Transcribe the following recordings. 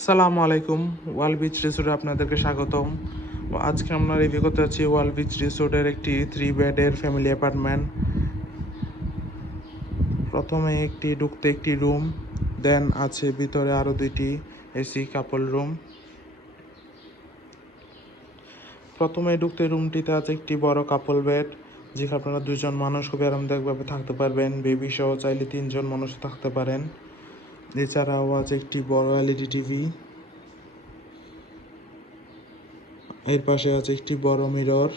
আসসালামু আলাইকুম। ওয়াল বিচ রিসোর্টে আপনাদেরকে স্বাগতম। আজকে আমরা রিভিউ করতে যাচ্ছি ওয়াল বিচ রিসোর্টের একটি 3 বেডের ফ্যামিলি অ্যাপার্টমেন্ট। প্রথমে ঢুকতে একটি রুম, দেন আছে ভিতরে আরও 2টি এসি কাপল রুম। প্রথমে ঢুকতে রুমটিতে আছে একটি বড় কাপল বেড, যেখানে আপনারা 2জন মানুষ খুবই আরামদায়কভাবে থাকতে পারবেন। বেবি সহ চাইলে 3জন মানুষ থাকতে পারেন। এছাড়াও আছে একটি বড় এলইডি টিভি। এর পাশে আছে একটি বড় মিরর।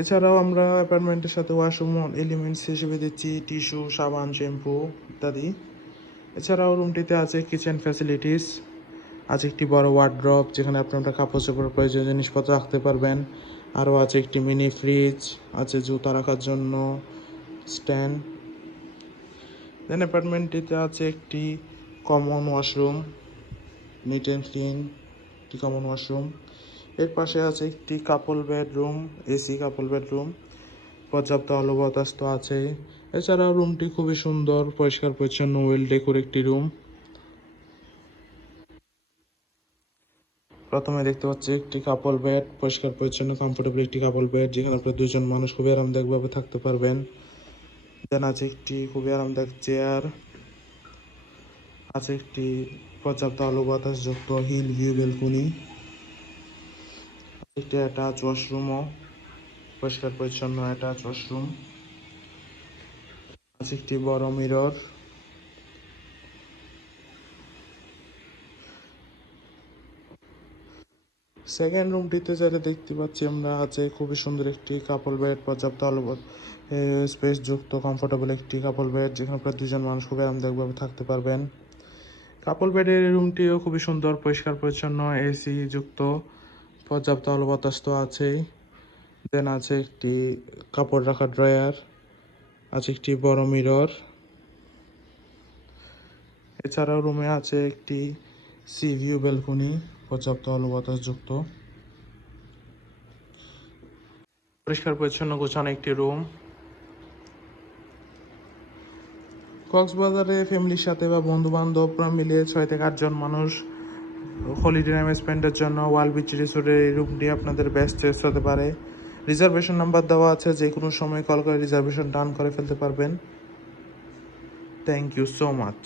এছাড়াও আমরা অ্যাপার্টমেন্টের সাথে ওয়াশরুম এলিমেন্টস হিসেবে দিচ্ছি টিস্যু, সাবান, শ্যাম্পু ইত্যাদি। এছাড়াও রুমটিতে আছে কিচেন ফ্যাসিলিটিস, আছে একটি বড় ওয়ার্ড্রপ, যেখানে আপনারা কাপড় চোপড় প্রয়োজনীয় জিনিসপত্র রাখতে পারবেন। আরও আছে একটি মিনি ফ্রিজ, আছে জুতা রাখার জন্য স্ট্যান্ড। দেন অ্যাপার্টমেন্টটিতে আছে একটি common washroom, neat and clean একটি কমন ওয়াশরুম। এর পাশে আছে একটি কাপল বেডরুম, এসি কাপল বেডরুম, পর্যাপ্ত আলো বাতাস তো আছে। এছাড়াও রুমটি খুবই সুন্দর, পরিষ্কার পরিচ্ছন্ন, ওয়েল ডেকোর একটি রুম। প্রথমে দেখতে পাচ্ছি একটি কাপল বেড, পরিষ্কার পরিচ্ছন্ন কমফোর্টেবল একটি কাপল বেড, যেখানে আপনার 2জন মানুষ খুবই আরামদায়কভাবে থাকতে পারবেন। দেন আছে একটি খুবই আরামদায়ক চেয়ার, আছে একটি পর্যাপ্ত আলো বাতাস যুক্ত হিল ভিউ ব্যালকনি, একটি অ্যাটাচ ওয়াশরুমও, পরিষ্কার পরিচ্ছন্ন অ্যাটাচ ওয়াশরুম, আছে একটি বড় মিরর। সেকেন্ড রুমটিতে যেটা দেখতে পাচ্ছি আমরা, আছে খুবই সুন্দর একটি কাপল বেড, পর্যাপ্ত আলো স্পেস যুক্ত কমফোর্টেবল একটি কাপল বেড, যেখানে প্রায় 2জন মানুষ খুবই আরামদায়কভাবে থাকতে পারবেন। কাপল বেডের রুমটিও খুবই সুন্দর, পরিষ্কার পরিচ্ছন্ন, এসি যুক্ত, পর্যাপ্ত আলো বাতাস তো আছেই। দেন আছে একটি কাপড় রাখার ড্রয়ার, আছে একটি বড় মিরর। এছাড়াও রুমে আছে একটি সি ভিউ ব্যালকনি, পর্যাপ্ত আলো বাতাস যুক্ত, পরিষ্কার পরিচ্ছন্ন গোছানো একটি রুম। কক্সবাজারে ফ্যামিলির সাথে বা বন্ধু বান্ধবরা মিলে 6 থেকে 8জন মানুষ হলিডে টাইম স্পেন্ডের জন্য ওয়াল বিচ রিসোর্টের এই রুমটি আপনাদের বেস্ট চয়েস হতে পারে। রিজার্ভেশন নাম্বার দেওয়া আছে, যে কোনো সময় কল করে রিজার্ভেশন ডান করে ফেলতে পারবেন। Thank you so much.